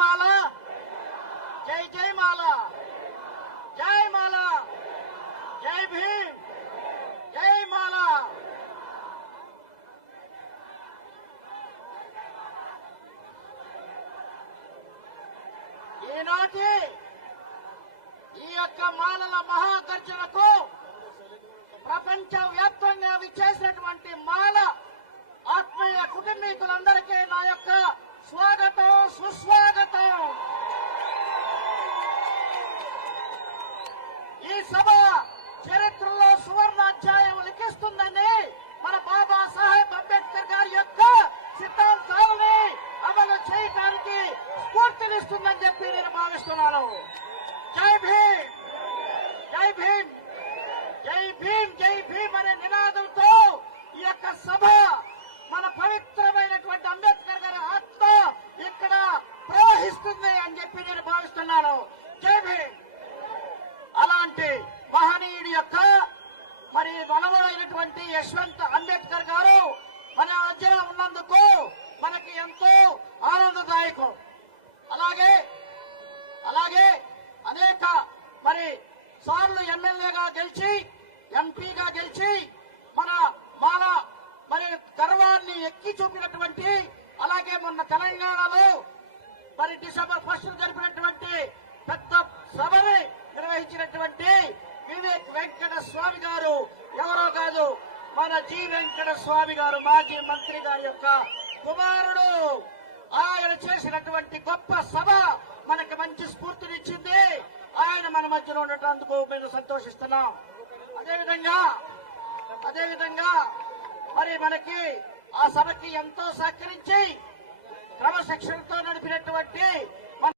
మాల, జై జై మాల, జై మాల, జై భీమ్, జై మాల. ఈనాటి ఈ యొక్క మాలల మహాగర్జనకు ప్రపంచ వ్యాప్తంగా విచ్చేసినటువంటి మాల ఆత్మీయ కుటుంబీకులందరికీ నా యొక్క స్వాగతం, సుస్వాగతం. ఈ సభ చరిత్రలో సువర్ణ అధ్యాయం లిఖిస్తుందని మన బాబా సాహెబ్ అంబేద్కర్ గారి యొక్క సిద్ధాంతాలని అమలు చేయడానికి స్ఫూర్తినిస్తుందని చెప్పి నేను భావిస్తున్నాను. జై భీమ్, జై భీమ్, జై భీమ్, జై భీమ్ అనే నినాదంతో ఈ యొక్క సభ మన పవిత్రమైనటువంటి అంబేద్కర్ గారి ఆత్మ ఇక్కడ ప్రవహిస్తుంది అని చెప్పి నేను భావిస్తున్నాను. జై భీమ్. అలాంటి మహనీయుడి యొక్క మరి మనవడైనటువంటి యశ్వంత్ అంబేద్కర్ గారు మన మధ్యలో ఉన్నందుకు మనకి ఎంతో ఆనందదాయకం. అలాగే అనేక మరి సార్లు ఎమ్మెల్యేగా గెలిచి, ఎంపీగా గెలిచి మన మాల మరి గర్వాన్ని ఎక్కి చూపినటువంటి, అలాగే మొన్న తెలంగాణలో మరి డిసెంబర్ 1 జరిపినటువంటి పెద్ద సభని నిర్వహించినటువంటి వివేక్ వెంకట స్వామి గారు ఎవరో కాదు, మన జి వెంకట స్వామి గారు, మాజీ మంత్రి గారి యొక్క కుమారుడు. ఆయన చేసినటువంటి గొప్ప సభ మనకి మంచి స్ఫూర్తినిచ్చింది. ఆయన మన మధ్యలో ఉండటందుకు మేము సంతోషిస్తున్నాం. అదేవిధంగా మరి మనకి ఆ సభకి ఎంతో సహకరించి క్రమశిక్షణతో నడిపినటువంటి